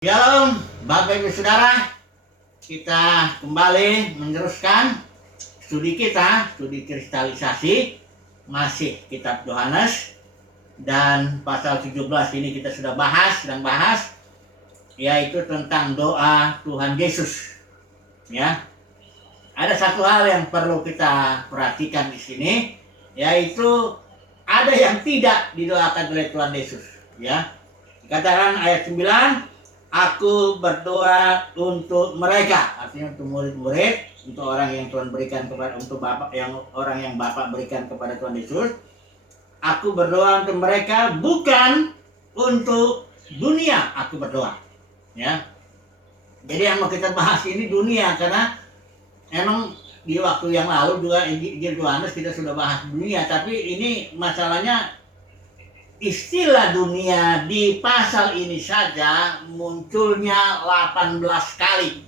Shalom, Bapak Ibu Saudara, kita kembali meneruskan studi kita, studi kristalisasi, masih kitab Yohanes, dan pasal 17 ini kita sedang bahas, yaitu tentang doa Tuhan Yesus. Ya, ada satu hal yang perlu kita perhatikan di sini, yaitu ada yang tidak didoakan oleh Tuhan Yesus. Ya, dikatakan ayat 9. Aku berdoa untuk mereka, artinya untuk murid-murid, untuk orang yang Tuhan berikan kepada, untuk Bapak yang orang yang Bapak berikan kepada Tuhan Yesus. Aku berdoa untuk mereka, bukan untuk dunia. Aku berdoa, ya. Jadi yang mau kita bahas ini dunia, karena emang di waktu yang lalu juga Injil Yohanes kita sudah bahas dunia, tapi ini masalahnya. Istilah dunia di pasal ini saja munculnya 18 kali.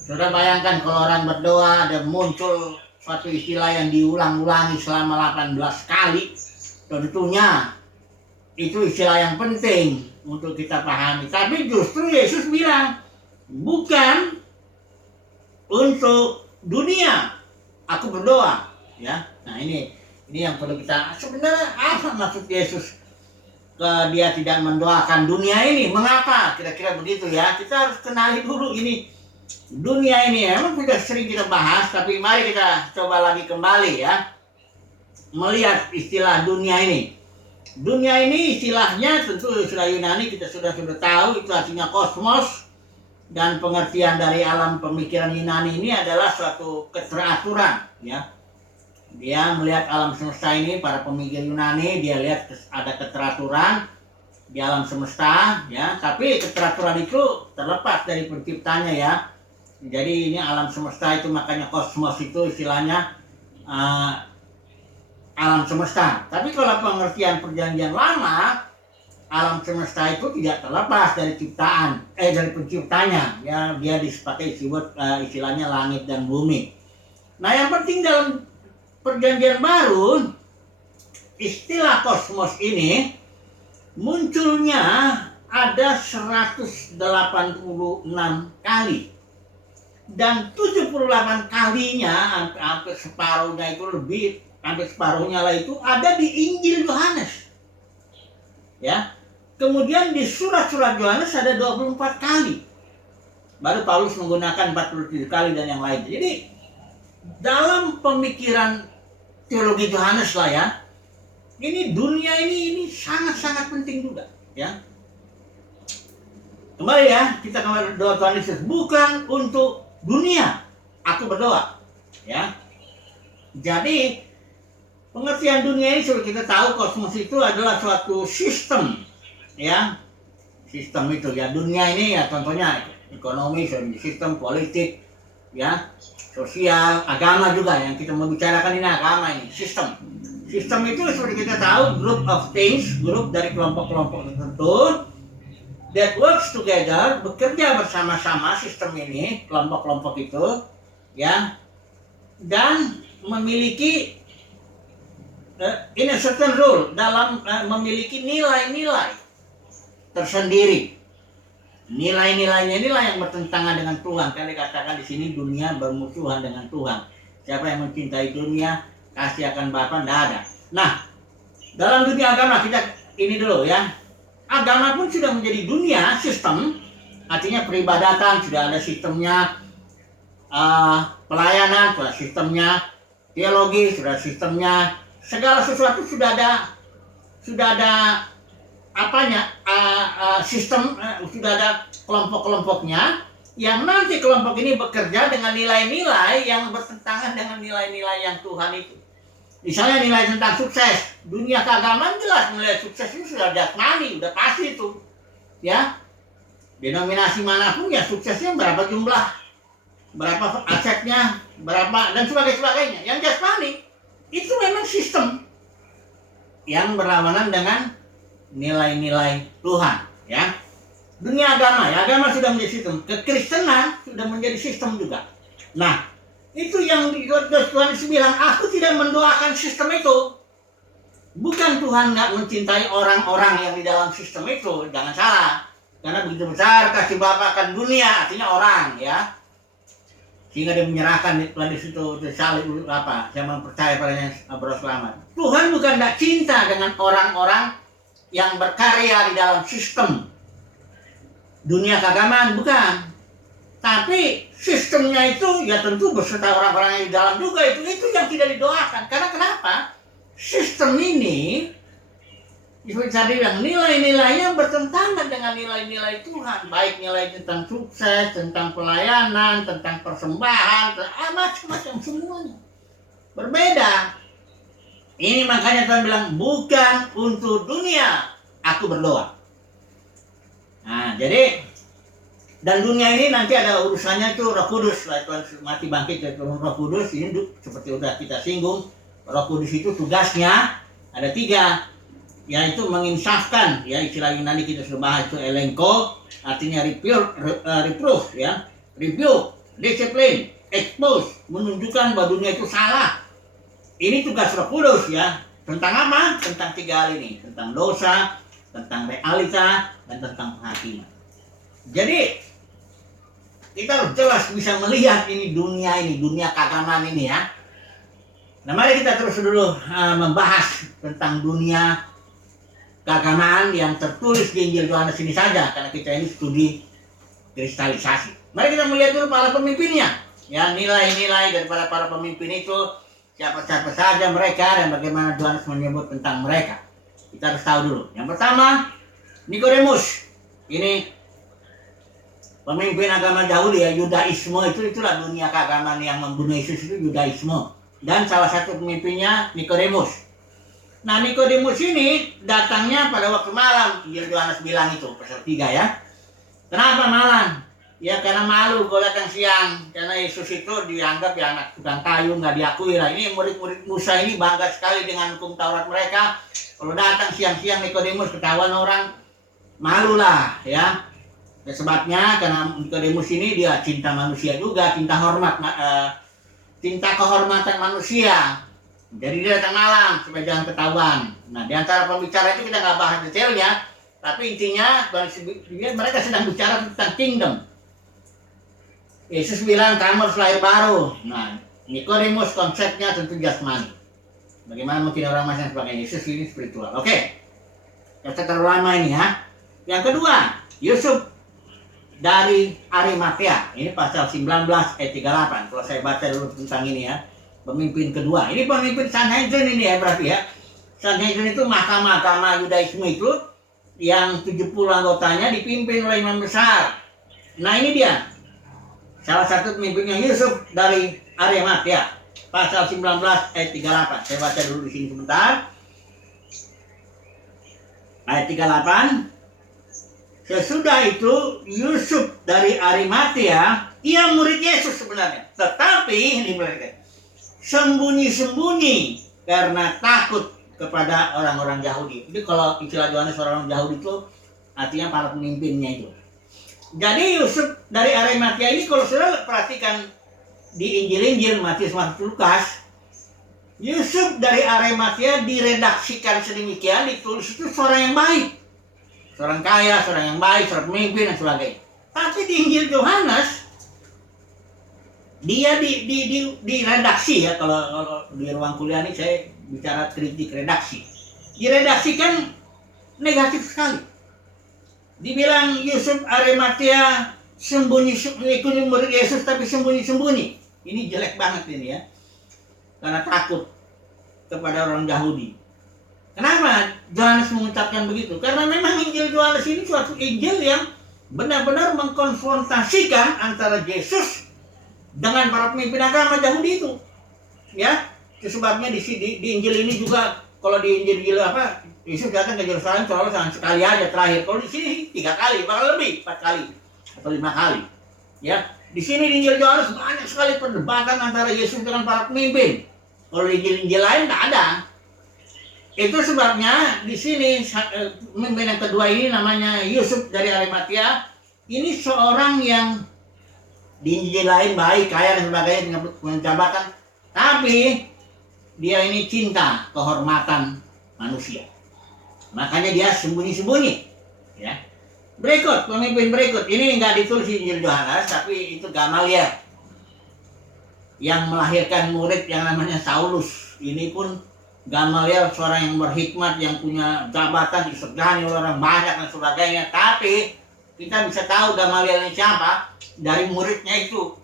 Sudah bayangkan kalau orang berdoa dan muncul suatu istilah yang diulang-ulangi selama 18 kali. Tentunya itu istilah yang penting untuk kita pahami. Tapi justru Yesus bilang, bukan untuk dunia aku berdoa. Ya, nah ini yang perlu kita, sebenarnya apa maksud Yesus dia tidak mendoakan dunia ini? Mengapa? Kira-kira begitu ya. Kita harus kenali dulu ini dunia ini. Emang sudah sering kita bahas, tapi mari kita coba lagi kembali ya, melihat istilah dunia ini. Dunia ini istilahnya tentu istilah Yunani kita sudah tahu, itu artinya kosmos, dan pengertian dari alam pemikiran Yunani ini adalah suatu keteraturan ya. Dia melihat alam semesta ini, para pemikir Yunani, dia lihat ada keteraturan di alam semesta ya, tapi keteraturan itu terlepas dari penciptanya ya. Jadi ini alam semesta itu, makanya kosmos itu istilahnya alam semesta. Tapi kalau pengertian perjanjian lama, alam semesta itu tidak terlepas dari ciptaan, dari penciptanya ya. Dia dipakai istilahnya langit dan bumi. Nah, yang penting dalam perjanjian baru, istilah kosmos ini munculnya ada 186 kali, dan 78 kalinya, hampir separuhnya itu lebih, hampir separuhnya lah itu ada di Injil Yohanes ya. Kemudian di surat-surat Yohanes ada 24 kali, baru Paulus menggunakan 47 kali dan yang lain. Jadi dalam pemikiran teologi Yohanes lah ya, ini dunia ini sangat-sangat penting juga ya. Kembali ya, kita kembali doa Tuhan Yesus, bukan untuk dunia aku berdoa ya. Jadi pengertian dunia ini sudah kita tahu, kosmos itu adalah suatu sistem ya. Sistem itu ya, dunia ini ya contohnya ekonomi, sistem politik ya, sosial, agama juga. Yang kita mau bicarakan ini agama, ini sistem. Sistem itu seperti kita tahu, group of things, grup dari kelompok-kelompok tertentu that works together, bekerja bersama-sama. Sistem ini, kelompok-kelompok itu ya, dan memiliki in a certain rule, dalam memiliki nilai-nilai tersendiri. Nilai-nilainya inilah yang bertentangan dengan Tuhan. Kan dikatakan di sini dunia bermusuhan dengan Tuhan. Siapa yang mencintai dunia, kasih akan Bapa tidak ada. Nah, dalam dunia agama kita ini dulu ya. Agama pun sudah menjadi dunia sistem, artinya peribadatan sudah ada sistemnya, pelayanan sudah sistemnya, teologi sudah sistemnya, segala sesuatu sudah ada apanya, sistem, sudah ada kelompok-kelompoknya, yang nanti kelompok ini bekerja dengan nilai-nilai yang bertentangan dengan nilai-nilai yang Tuhan itu. Misalnya nilai tentang sukses, dunia keagamaan jelas nilai sukses itu sudah jasmani, udah pasti itu ya. Denominasi manapun ya suksesnya berapa jumlah, berapa asetnya, berapa dan sebagainya. Yang jasmani itu memang sistem yang berlawanan dengan nilai-nilai Tuhan ya. Dunia agama ya, agama sudah menjadi sistem, kekristenan sudah menjadi sistem juga. Nah, itu yang Tuhan bilang, aku tidak mendoakan sistem itu. Bukan Tuhan nggak mencintai orang-orang yang di dalam sistem itu, jangan salah. Karena begitu besar kasih Bapa akan dunia, artinya orang ya. Sehingga dia menyerahkan di situ salib apa? Siapa percaya padanya berselamat. Tuhan bukan tidak cinta dengan orang-orang yang berkarya di dalam sistem dunia keagamaan, bukan. Tapi sistemnya itu ya tentu beserta orang-orang yang di dalam juga itu yang tidak didoakan. Karena kenapa? Sistem ini bisa dibilang nilai-nilainya bertentangan dengan nilai-nilai Tuhan, baik nilai tentang sukses, tentang pelayanan, tentang persembahan, macam-macam semuanya berbeda. Ini makanya Tuhan bilang bukan untuk dunia aku berdoa. Nah, jadi dan dunia ini nanti ada urusannya itu Roh Kudus. Lah Tuhan mati bangkit dari Roh Kudus ini seperti udah kita singgung. Roh Kudus itu tugasnya ada 3. Yaitu menginsafkan, ya istilah Yunani kita sudah bahas itu elenko, artinya reproof, ya, review, disiplin, expose, menunjukkan bahwa dunia itu salah. Ini tugas Roh Kudus ya. Tentang apa? Tentang 3 hal ini, tentang dosa, tentang realita, dan tentang penghakiman. Jadi kita harus jelas bisa melihat ini dunia keagamaan ini ya. Nah mari kita terus dulu membahas tentang dunia keagamaan yang tertulis di Injil Yohanes ini saja, karena kita ini studi kristalisasi. Mari kita melihat dulu para pemimpinnya, ya nilai-nilai daripada para pemimpin itu, siapa-siapa saja mereka dan bagaimana Yohanes menyebut tentang mereka. Kita harus tahu dulu. Yang pertama, Nikodemus. Ini pemimpin agama Yahudi ya, Yudaisme itulah dunia keagamaan yang membunuh Yesus itu Yudaisme. Dan salah satu pemimpinnya Nikodemus. Nah Nikodemus ini datangnya pada waktu malam, Yohanes bilang itu pasal 3 ya. Kenapa malam? Ya karena malu kalau datang siang, karena Yesus itu dianggap ya anak tukang kayu, nggak diakui lah. Ini murid-murid Musa ini bangga sekali dengan hukum Taurat mereka. Kalau datang siang-siang Nikodemus ketahuan orang, malu lah ya. Sebabnya karena Nikodemus ini dia cinta manusia juga, cinta kehormatan manusia. Jadi dia datang malam supaya jangan ketahuan. Nah di antara pembicara itu kita nggak bahas detailnya, tapi intinya mereka sedang bicara tentang kingdom. Yesus bilang kamu harus lahir baru. Nah Nikodemus konsepnya tentu jasmani. Bagaimana mungkin orang masih sebagai Yesus ini spiritual. Oke, kita terlalu lama ini ya. Yang kedua, Yusuf dari Arimatea. Ini pasal 19 ayat 38. Kalau saya baca dulu tentang ini ya. Pemimpin kedua. Ini pemimpin Sanhedrin ini ya berarti ya. Sanhedrin itu mahkamah agama Yudaisme itu yang 70 anggotanya dipimpin oleh imam besar. Nah ini dia. Salah satu pemimpinnya Yusuf dari Arimatea. Pasal 19 ayat 38. Saya baca dulu di sini sebentar. Ayat 38. Sesudah itu Yusuf dari Arimatea, ia murid Yesus sebenarnya. Tetapi ini mereka sembunyi-sembunyi karena takut kepada orang-orang Yahudi. Jadi kalau istilah Yohanes orang Yahudi itu artinya para pemimpinnya itu. Jadi Yusuf dari Arimatea ini kalau saudara perhatikan di Injil-Injil Matius, Markus, Lukas, Yusuf dari Arimatea diredaksikan sedemikian, ditulis itu seorang yang baik. Seorang kaya, seorang yang baik, seorang pemimpin dan sebagainya. Tapi di Injil Yohanes dia di redaksi ya, kalau di ruang kuliah ini saya bicara kritik redaksi. Diredaksikan negatif sekali. Dibilang Yusuf Arimatea ikut murid Yesus tapi sembunyi-sembunyi. Ini jelek banget ini ya. Karena takut kepada orang Yahudi. Kenapa Yohanes mengucapkan begitu? Karena memang Injil Yohanes ini suatu Injil yang benar-benar mengkonfrontasikan antara Yesus dengan para pemimpin agama Yahudi itu, ya. Itu sebabnya di Injil ini juga, kalau di Injil apa, Yesus datang ke Yerusalem soalnya sekali aja terakhir. Kalau di sini 3 kali, bahkan lebih 4 kali atau 5 kali, ya. Di sini di Injil Yohanes banyak sekali perdebatan antara Yesus dengan para pemimpin. Kalau di Injil lain nggak ada. Itu sebabnya di sini pemimpin yang kedua ini namanya Yusuf dari Arimatea. Ini seorang yang di Injil lain baik, kaya dan sebagainya dengan jabatan, tapi dia ini cinta kehormatan manusia. Makanya dia sembunyi-sembunyi, ya. Pemimpin berikut. Ini nggak ditulis di Injil Yohanes, tapi itu Gamaliel yang melahirkan murid yang namanya Saulus. Ini pun Gamaliel seorang yang berhikmat, yang punya jabatan, disegani oleh orang banyak dan sebagainya. Tapi kita bisa tahu Gamaliel ini siapa dari muridnya itu.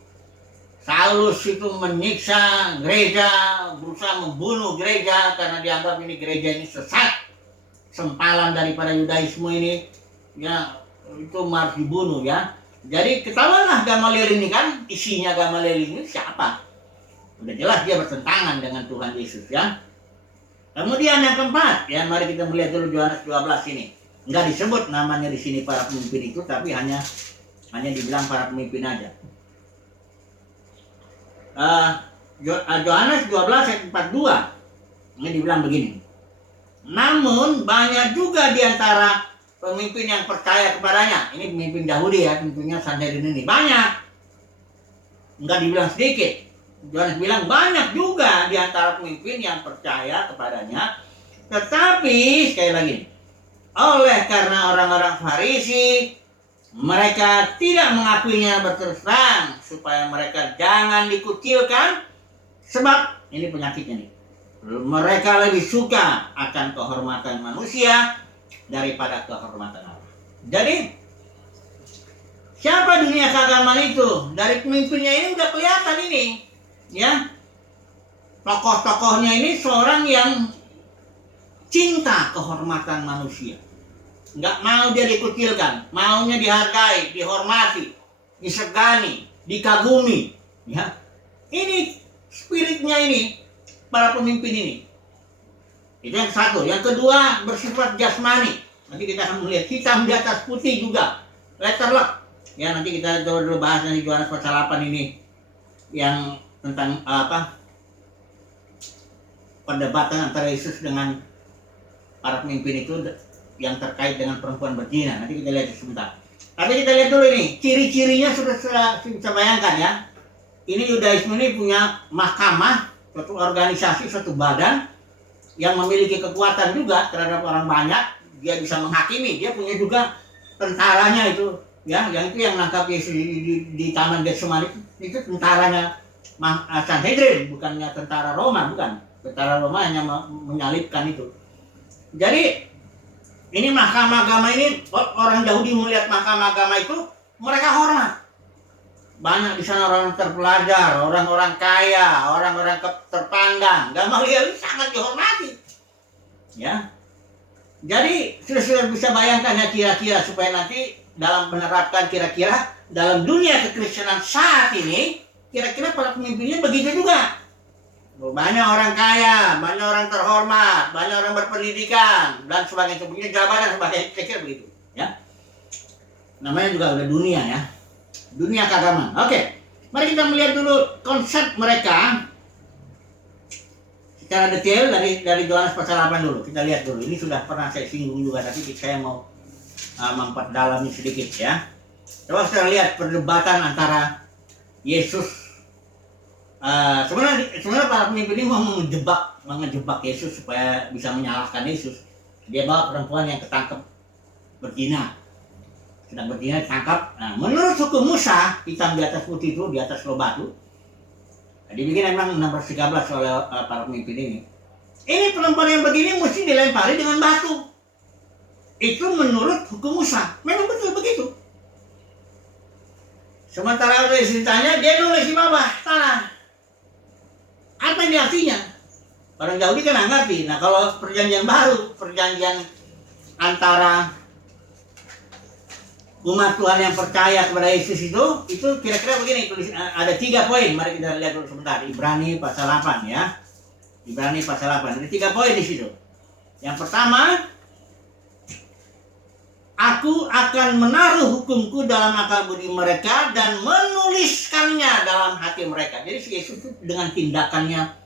Saulus itu menyiksa gereja, berusaha membunuh gereja karena dianggap ini gereja ini sesat, sempalan daripada Yudaisme ini, ya itu harus dibunuh ya. Jadi ketahuanlah Gamaliel ini kan, isinya Gamaliel ini siapa? Udah jelas dia bertentangan dengan Tuhan Yesus ya. Kemudian yang keempat, ya mari kita melihat dulu Yohanes 12 ini. Enggak disebut namanya di sini para pemimpin itu, tapi hanya dibilang para pemimpin aja. Yohanes 12 ayat 42 ini dibilang begini. Namun banyak juga di antara pemimpin yang percaya kepadanya. Ini pemimpin Yahudi ya, tentunya Sanhedrin ini. Banyak. Enggak dibilang sedikit. Yohanes bilang banyak juga di antara pemimpin yang percaya kepadanya. Tetapi, sekali lagi, oleh karena orang-orang Farisi, mereka tidak mengakuinya berterus terang, supaya mereka jangan dikucilkan. Sebab, ini penyakitnya nih, mereka lebih suka akan kehormatan manusia daripada kehormatan Allah. Jadi siapa dunia keagamaan itu? Dari pemimpinnya ini udah kelihatan ini, ya. Tokoh-tokohnya ini seorang yang cinta kehormatan manusia, nggak mau dia dikucilkan, maunya dihargai, dihormati, disegani, dikagumi, ya. Ini spiritnya ini para pemimpin ini. Itu yang satu. Yang kedua, bersifat jasmani. Nanti kita akan melihat hitam di atas putih juga. Letterlock. Ya, nanti kita coba dulu bahas nanti Yohanes pasal 8 ini. Yang tentang perdebatan antara Yesus dengan para pemimpin itu yang terkait dengan perempuan berzina. Nanti kita lihat sebentar. Tapi kita lihat dulu ini. Ciri-cirinya sudah bisa bayangkan ya. Ini Yudaisme ini punya mahkamah, suatu organisasi, suatu badan yang memiliki kekuatan juga terhadap orang banyak. Dia bisa menghakimi, dia punya juga tentaranya itu, ya, yang itu yang nangkap Yesus di Taman Getsemani itu tentaranya Sanhedrin, bukannya tentara Roma, bukan. Tentara Roma hanya menyalibkan itu. Jadi ini mahkamah agama ini, orang Yahudi melihat mahkamah agama itu mereka hormat. Banyak di sana orang terpelajar, orang-orang kaya, orang-orang terpandang. Gamaliel sangat dihormati. Ya. Jadi sudah bisa bayangkan ya kira-kira supaya nanti dalam menerapkan kira-kira dalam dunia kekristenan saat ini, kira-kira para pemimpinnya begitu juga. Banyak orang kaya, banyak orang terhormat, banyak orang berpendidikan dan sebagainya, punya jabatan sebagai kira-kira begitu, ya. Namanya juga udah dunia ya. Dunia keagamaan. Oke, mari kita melihat dulu konsep mereka secara detail dari Yohanes pasal 8 dulu. Kita lihat dulu. Ini sudah pernah saya singgung juga, tapi saya mau memperdalami sedikit ya. Coba kita lihat perdebatan antara Yesus. Sebenarnya para pemimpin ini mau mengejebak Yesus supaya bisa menyalahkan Yesus. Dia bawa perempuan yang ketangkep berzina. Sedang berzina ditangkap. Nah, menurut hukum Musa, hitam di atas putih itu, di atas loh batu. Dibikin memang nomor 13 oleh para pemimpin ini. Ini perempuan yang begini mesti dilempari dengan batu. Itu menurut hukum Musa. Memang betul begitu. Sementara ada ceritanya, dia nulis di bawah tanah. Apa ini artinya? Orang Yahudi kan nggak ngerti. Nah, kalau perjanjian baru, perjanjian antara umat Tuhan yang percaya kepada Yesus itu kira-kira begini. Ada 3 poin. Mari kita lihat dulu sebentar. Ibrani pasal 8 ya. Ibrani pasal 8. Ada 3 poin di situ. Yang pertama, aku akan menaruh hukumku dalam akal budi mereka dan menuliskannya dalam hati mereka. Jadi si Yesus itu dengan tindakannya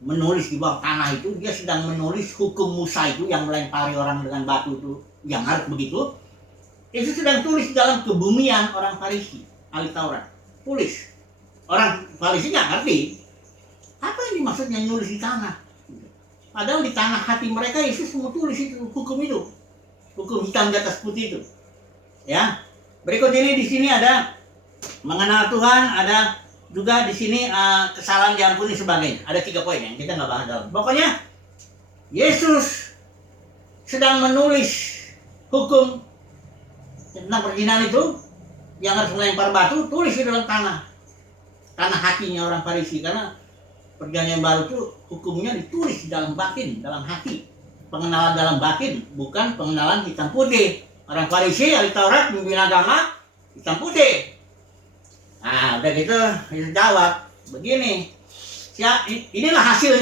menulis di bawah tanah itu, dia sedang menulis hukum Musa itu yang melempari orang dengan batu itu, yang harus begitu. Yesus sedang tulis dalam kebumian orang Farisi, ahli Taurat. Tulis. Orang Farisi nggak ngerti. Apa ini maksudnya nulis di tanah? Padahal di tanah hati mereka Yesus mau tulis itu, hukum itu. Hukum hitam di atas putih itu. Ya. Berikut ini di sini ada mengenal Tuhan, ada juga di sini kesalahan diampuni sebagainya. Ada 3 poin yang kita nggak bahas dalam. Pokoknya Yesus sedang menulis hukum tentang perzinahan itu, yang harus melempar batu, tulis di dalam tanah hatinya orang Farisi, karena perjanjian baru itu hukumnya ditulis di dalam batin, dalam hati. Pengenalan dalam batin, bukan pengenalan hitam putih. Orang Farisi, ahli Taurat, pemimpin agama, hitam putih. Nah, udah gitu, Yesus jawab begini. Inilah hasil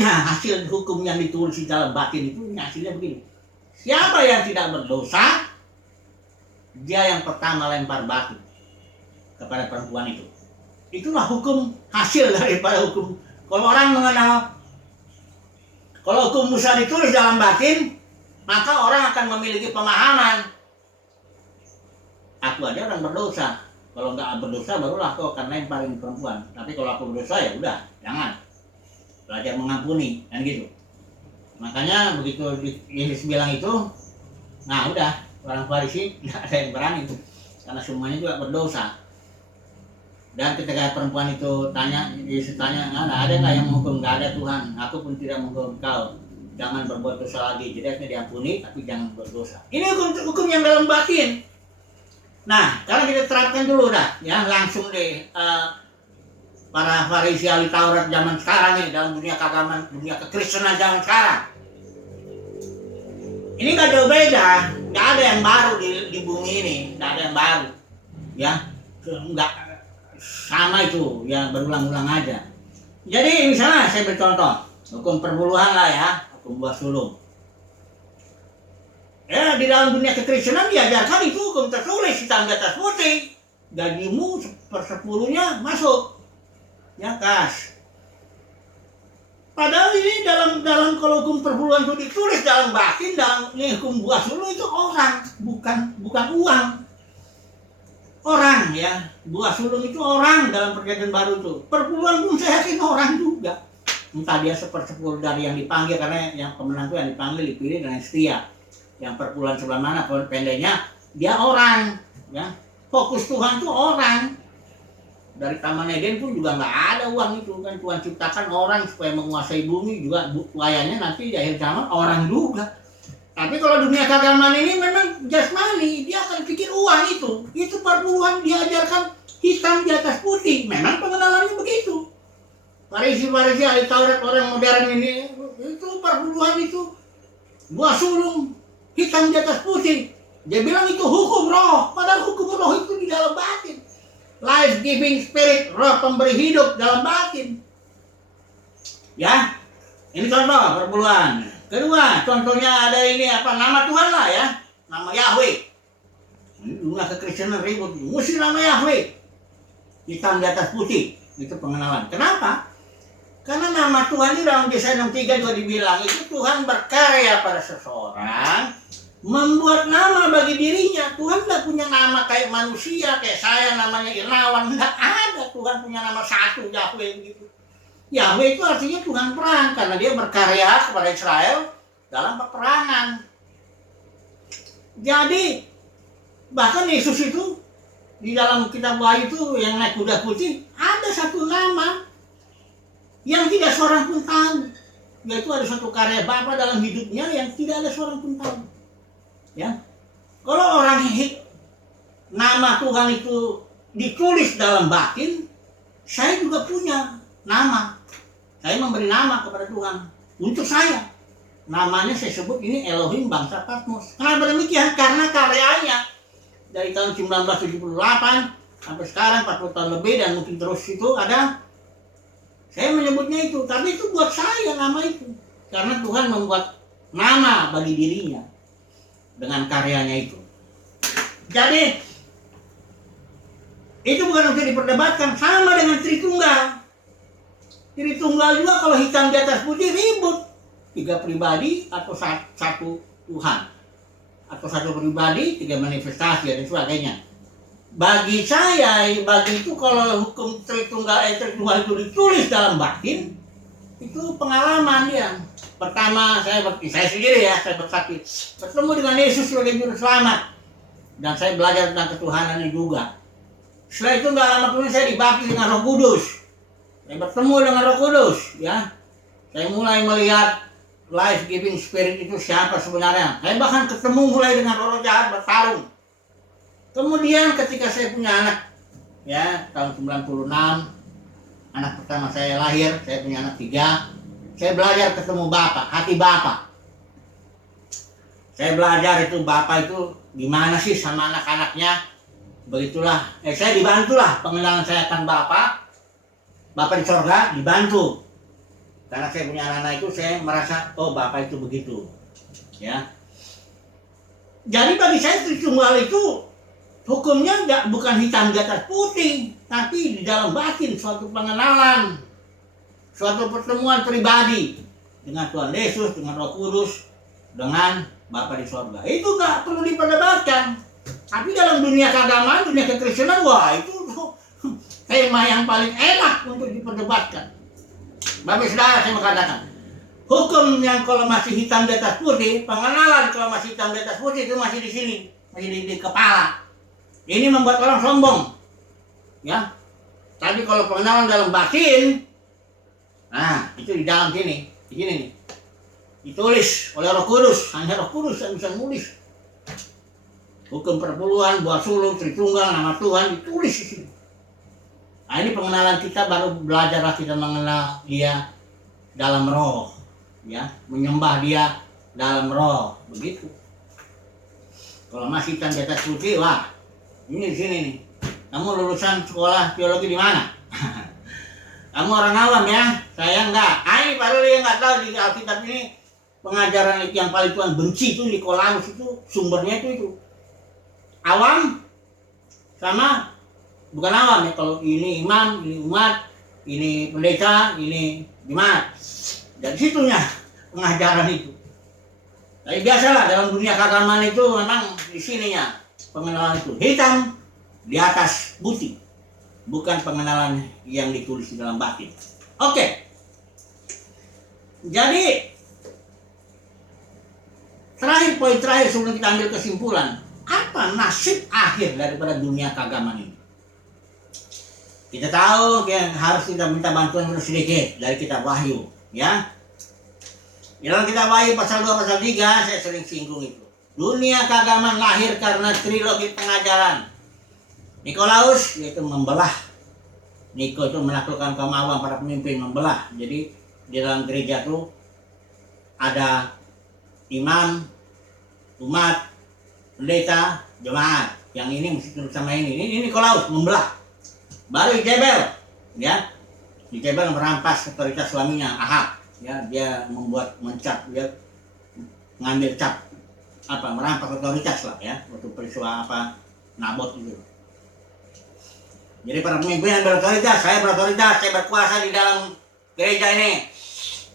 hukum yang ditulis di dalam batin itu. Ini hasilnya begini. Siapa yang tidak berdosa, dia yang pertama lempar batu kepada perempuan itu. Itulah hukum, hasil daripada hukum. Kalau orang mengenal, kalau hukum Musa ditulis dalam batin, maka orang akan memiliki pemahaman. Aku aja orang berdosa. Kalau nggak berdosa, barulah kau akan lemparin perempuan. Tapi kalau aku berdosa, ya udah, jangan. Belajar mengampuni, kan gitu. Makanya begitu Yesus bilang itu, nah udah, orang Farisi nggak ada yang berani itu, karena semuanya juga berdosa. Dan ketika perempuan itu tanya, Yesus tanya, nah, ada nggak yang menghukum? Nggak ada Tuhan, aku pun tidak menghukum kau. Jangan berbuat dosa lagi. Jadi akhirnya diampuni, tapi jangan berdosa. Ini hukum yang dalam batin. Nah, sekarang kita terapkan dulu dah, ya langsung deh para Farisi ahli Taurat zaman sekarang nih, dalam dunia keagamaan, dunia kekristenan zaman sekarang. Ini nggak jauh beda, nggak ada yang baru di bumi ini, nggak ada yang baru, ya, nggak sama itu, ya berulang-ulang aja. Jadi misalnya saya bercontoh, hukum perpuluhan lah ya, hukum buah sulung. Ya, di dalam dunia kekristenan diajarkan itu hukum tertulis hitam di atas putih. Gajimu 1/10 masuk. Ya, kas. Padahal ini dalam kalau hukum perpuluhan itu ditulis dalam batin, dalam ini hukum buah sulung itu orang, bukan uang. Orang ya, buah sulung itu orang dalam perjanjian baru itu. Perpuluhan pun saya yakin orang juga. Entah dia 1/10 dari yang dipanggil, karena yang pemenang itu yang dipanggil, dipilih dengan setia. Yang perpuluhan sebelah mana pendeknya, dia orang, ya. Fokus Tuhan itu orang. Dari Taman Eden pun juga nggak ada uang itu, kan Tuhan ciptakan orang supaya menguasai bumi, juga wayanya nanti di akhir zaman orang juga. Tapi kalau dunia keagamaan ini memang jasmani, dia akan pikir uang itu perpuluhan diajarkan hitam di atas putih, memang pengenalannya begitu. Farisi ahli Taurat orang modern ini, itu perpuluhan itu buah sulung hitam di atas putih. Dia bilang itu hukum roh, padahal hukum roh itu di dalam batin. Life giving spirit, roh pemberi hidup dalam batin. Ya, ini contoh perpuluhan. Kedua, contohnya ada ini nama Tuhan lah ya, nama Yahweh. Ini dunia kekristenan ribut, mesti nama Yahweh hitam di atas putih, itu pengenalan. Kenapa? Karena nama Tuhan ini dalam Yesaya 63 juga dibilang itu Tuhan berkarya pada seseorang, membuat nama bagi dirinya. Tuhan tidak punya nama kayak manusia, kayak saya namanya Irnawan. Tidak ada, Tuhan punya nama satu, Yahweh begitu. Yahweh itu artinya Tuhan perang, karena dia berkarya kepada Israel dalam peperangan. Jadi bahkan Yesus itu di dalam kitab Wahyu itu yang naik kuda putih ada satu nama yang tidak seorang pun tahu, yaitu ada satu karya Bapa dalam hidupnya yang tidak ada seorang pun tahu. Ya, kalau orang nama Tuhan itu ditulis dalam batin, saya juga punya nama. Saya memberi nama kepada Tuhan untuk saya. Namanya saya sebut ini Elohim bangsa Patmos. Kenapa demikian? Karena karyanya dari tahun 1978 sampai sekarang 40 tahun lebih dan mungkin terus itu ada. Saya menyebutnya itu, tapi itu buat saya nama itu. Karena Tuhan membuat nama bagi dirinya dengan karyanya itu. Jadi itu bukan untuk diperdebatkan, sama dengan Tritunggal. Tritunggal juga kalau hitam di atas putih ribut. 3 pribadi atau satu Tuhan. Atau satu pribadi, 3 manifestasi dan sebagainya. Bagi saya, bagi itu kalau hukum Tritunggal itu ditulis dalam batin, itu pengalaman dia. Pertama saya sendiri ya, saya bersaksi bertemu dengan Yesus sebagai juru selamat. dan saya belajar tentang ketuhanannya juga. Setelah itu nggak lama kemudian saya dibaptis dengan Roh Kudus. Saya bertemu dengan Roh Kudus, ya. Saya mulai melihat life giving spirit itu siapa sebenarnya. Saya bahkan ketemu mulai dengan roh jahat bertarung. Kemudian ketika saya punya anak, ya, tahun 96, anak pertama saya lahir, saya punya anak 3. Saya belajar ketemu Bapak, hati Bapak. Saya belajar itu Bapak itu gimana sih sama anak-anaknya. Begitulah, saya dibantulah pengenalan saya akan Bapak. Bapak di sorga dibantu. Karena saya punya anak-anak itu, saya merasa, oh Bapak itu begitu. Ya. Jadi bagi saya Tritunggal itu hukumnya bukan hitam di atas putih, tapi di dalam batin suatu pengenalan, suatu pertemuan pribadi dengan Tuhan Yesus, dengan Roh Kudus, dengan Bapa di sorga. Itu nggak perlu diperdebatkan. Tapi dalam dunia keagamaan, dunia kekristenan, wah itu tema yang paling enak untuk diperdebatkan. Bapak saudara, saya mau katakan, hukum yang kalau masih hitam di atas putih, pengenalan kalau masih hitam di atas putih itu masih di sini, masih di kepala. Ini membuat orang sombong, ya. Tapi kalau pengenalan dalam batin, nah itu di dalam sini, di sini nih, ditulis oleh Roh Kudus, hanya Roh Kudus yang bisa nulis. Hukum perpuluhan, buah sulung, Tritunggal, nama Tuhan ditulis di sini. Nah, ini pengenalan kita, baru belajarlah kita mengenal Dia dalam roh, ya, menyembah Dia dalam roh, begitu. Kalau masih hitam di atas putih, wah, ini di sini nih. Kamu lulusan sekolah teologi di mana? Kamu orang awam ya, saya enggak. Ini padahal dia nggak tahu di Alkitab ini pengajaran yang paling Tuhan benci itu Nikolaus itu sumbernya itu. Awam sama bukan awam ya, kalau ini imam, ini umat, ini pendeta, ini jemaat. Dari situnya pengajaran itu. Tapi biasalah dalam dunia keagamaan itu memang di sininya pengenalan itu hitam di atas putih, bukan pengenalan yang ditulis di dalam batin. Oke. Jadi poin terakhir sebelum kita ambil kesimpulan, apa nasib akhir daripada dunia keagamaan ini? Kita tahu yang harus kita minta bantuan sedikit dari kitab Wahyu, ya. Di dalam kitab Wahyu pasal 2 pasal 3 saya sering singgung itu. Dunia keagamaan lahir karena trilogi pengajaran. Nikolaus yaitu membelah. Niko itu menaklukkan kaum awam, para pemimpin membelah. Jadi di dalam gereja itu ada imam, umat, pendeta, jemaat. Yang ini mesti tunduk sama ini. Ini Nikolaus membelah. Baru Jezebel, ya, Jezebel merampas otoritas suaminya Ahab, ya, dia mencap, dia mengambil cap, merampas otoritas lah, ya, waktu peristiwa Nabot itu. Jadi para pemimpin yang berotoritas, saya berotoritas, saya berkuasa di dalam gereja ini,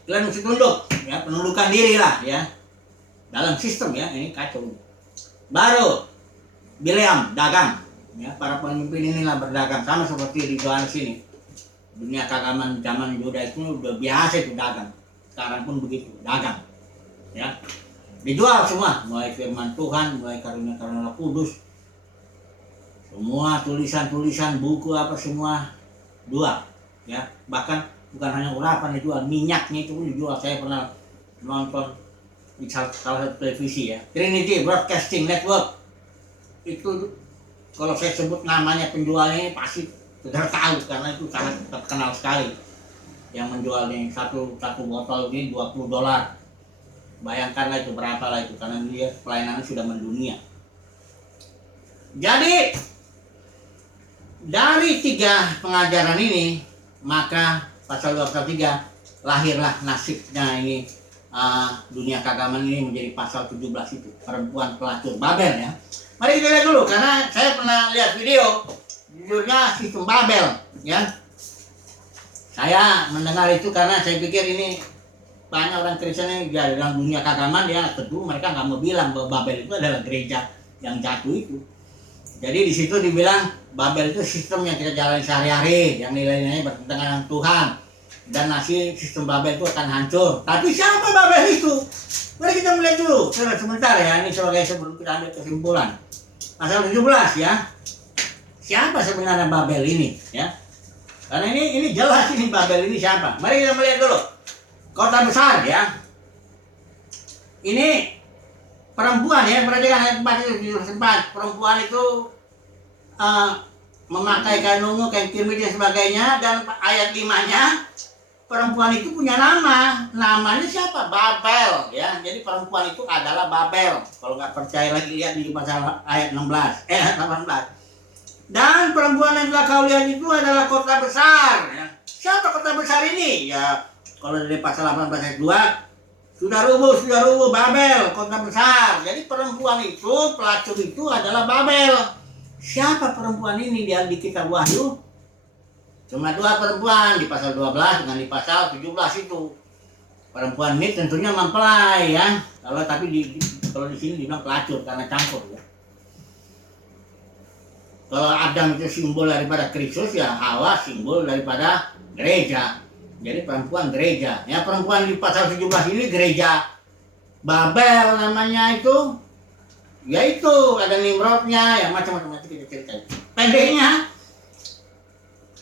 kalian mesti tunduk, ya, penundukan diri lah, ya, dalam sistem, ya, ini kacau. Baru Bileam dagang. Ya, para pemimpin inilah berdagang, sama seperti di Yohanes ini. Dunia keagamaan zaman Yuda itu udah biasa itu dagang. Sekarang pun begitu, dagang. Ya. Dijual semua, mulai firman Tuhan, mulai karunia-karunia Roh Kudus. Semua tulisan-tulisan, buku apa semua jual. Ya, bahkan bukan hanya urapan dijual, minyaknya itu pun dijual. Saya pernah nonton di salah satu televisi, ya. Trinity Broadcasting Network. Itu kalau saya sebut namanya penjualnya pasti sudah tahu, karena itu sangat terkenal sekali. Yang menjualnya satu botol ini $20. Bayangkanlah itu berapa lah itu, karena dia pelayanannya sudah mendunia. Jadi dari 3 pengajaran ini, maka pasal 23 lahirlah nasibnya ini, dunia keagamaan ini menjadi pasal 17 itu, perempuan pelacur Babel, ya. Mari kita lihat dulu, karena saya pernah lihat video judulnya Sistem Babel, ya. Saya mendengar itu karena saya pikir ini banyak orang Kristen ini ya, dalam dunia keagamaan, ya, tentu mereka nggak mau bilang bahwa Babel itu adalah gereja yang jatuh itu. Jadi di situ dibilang Babel itu sistem yang kita jalani sehari-hari, yang nilai-nilainya bertentangan dengan Tuhan, dan nanti sistem Babel itu akan hancur. Tapi siapa Babel itu? Mari kita melihat dulu sebentar, ya, ini sebagai sebelum kita ambil kesimpulan. pasal 17 ya. Siapa sebenarnya Babel ini ya? Karena ini jelas ini Babel ini siapa. Mari kita melihat dulu. Kota besar ya. Ini perempuan ya, perhatikan ayat 4. Perempuan itu memakai kain ungu, kain kirmit dan sebagainya. Dan ayat 5-nya, perempuan itu punya nama. Namanya siapa? Babel ya. Jadi perempuan itu adalah Babel. Kalau nggak percaya lagi lihat di pasal ayat 18. Dan perempuan yang telah kau lihat itu adalah kota besar ya. Siapa kota besar ini? Ya kalau dari pasal 18 ayat 2, sudah rubuh Babel, kota besar. Jadi perempuan itu, pelacur itu adalah Babel. Siapa perempuan ini di kitab Wahyu? Cuma 2 perempuan di pasal 12 dengan di pasal 17 itu. Perempuan ini tentunya mempelai ya. Tapi kalau di sini dibilang pelacur karena campur ya. Kalau Adam itu simbol daripada Kristus, ya Hawa simbol daripada gereja. Jadi perempuan gereja. Ya perempuan di pasal 17 ini gereja Babel namanya itu. Yaitu ada Nimrodnya, ya macam-macam nanti kita ceritain. Pendeknya,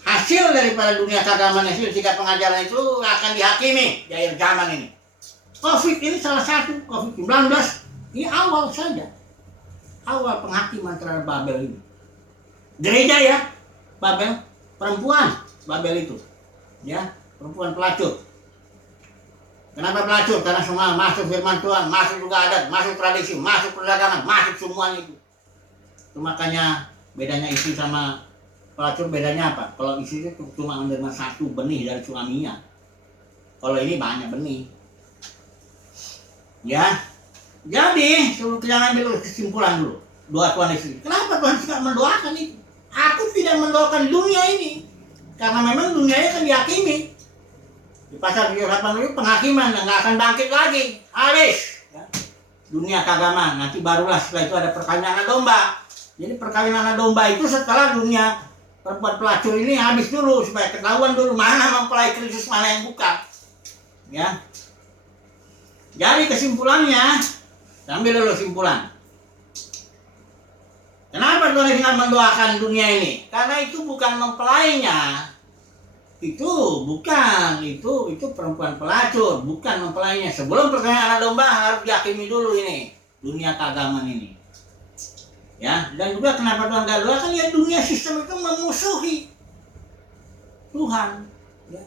hasil daripada dunia keagamaan hasil sikap pengajaran itu akan dihakimi di akhir zaman ini. Covid ini salah satu, Covid-19 ini awal saja. Awal penghakiman terhadap Babel ini. Gereja ya, Babel, perempuan Babel itu, ya perempuan pelacur. Kenapa pelacur? Karena semua masuk firman Tuhan, masuk juga adat, masuk tradisi, masuk perdagangan, masuk semuanya itu. Makanya bedanya istri sama pelacur bedanya apa? Kalau istri itu cuma menerima 1 benih dari suaminya. Kalau ini banyak benih. Ya, jadi jangan ambil kesimpulan dulu. Doa Tuhan istri. Kenapa Tuhan tidak mendoakan itu? Aku tidak mendoakan dunia ini karena memang dunianya kan dihakimi. Di pasal 38 itu penghakiman yang nggak akan bangkit lagi, habis. Ya. Dunia keagamaan nanti barulah setelah itu ada perkawinan anak domba. Jadi perkawinan anak domba itu setelah dunia perempuan pelacur ini habis dulu supaya ketahuan dulu mana mempelai Kristus mana yang bukan. Ya. Jadi kesimpulannya, ambil dulu kesimpulan. Kenapa Tuhan tidak mendoakan dunia ini? Karena itu bukan mempelainya. Itu perempuan pelacur, bukan mempelainya. Sebelum perkawinan anak domba harus dihakimi dulu ini dunia keagamaan ini. Ya, dan juga kenapa Tuhan gak doakan? Ya dunia sistem itu memusuhi Tuhan. Ya.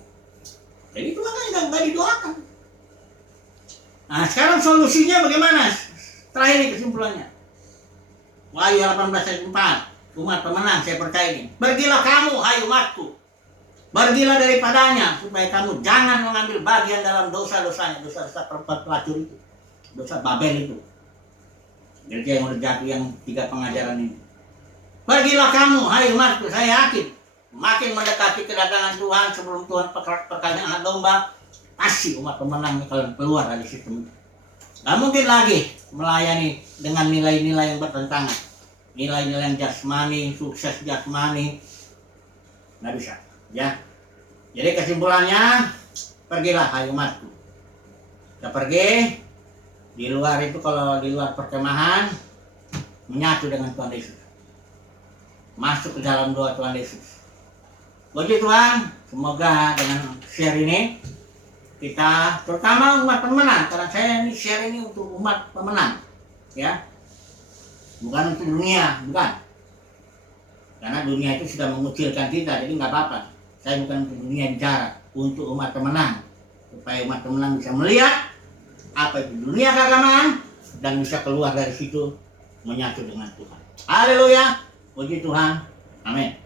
Jadi Tuhan kan gak didoakan. Nah sekarang solusinya bagaimana? Terakhir ini kesimpulannya. Wahyu 18 ayat 4. Umat pemenang saya percaya ini. Pergilah kamu hai umatku. Pergilah daripadanya supaya kamu jangan mengambil bagian dalam dosa-dosanya. Dosa-dosa perempuan pelacur itu. Dosa Babel itu. Gereja yang udah jatuh yang 3 pengajaran ini. Pergilah kamu hai umatku. Saya yakin makin mendekati kedatangan Tuhan sebelum Tuhan perkawinan anak domba, pasti umat pemenang kalian keluar dari sistem itu. Gak mungkin lagi melayani dengan nilai-nilai yang bertentangan. Nilai-nilai yang jasmani, sukses jasmani. Nggak bisa. Ya. Jadi kesimpulannya, pergilah hai umatku. Kita pergi. Di luar itu kalau di luar perkemahan, menyatu dengan Tuhan Yesus. Masuk ke dalam doa Tuhan Yesus. Puji Tuhan, semoga dengan share ini, kita terutama umat pemenang, karena saya ini share ini untuk umat pemenang, ya, bukan untuk dunia, bukan, karena dunia itu sudah mengucilkan kita, jadi nggak apa-apa. Saya bukan untuk dunia bicara, untuk umat pemenang, supaya umat pemenang bisa melihat apa itu dunia keagamaan dan bisa keluar dari situ menyatu dengan Tuhan. Haleluya, puji Tuhan, amin.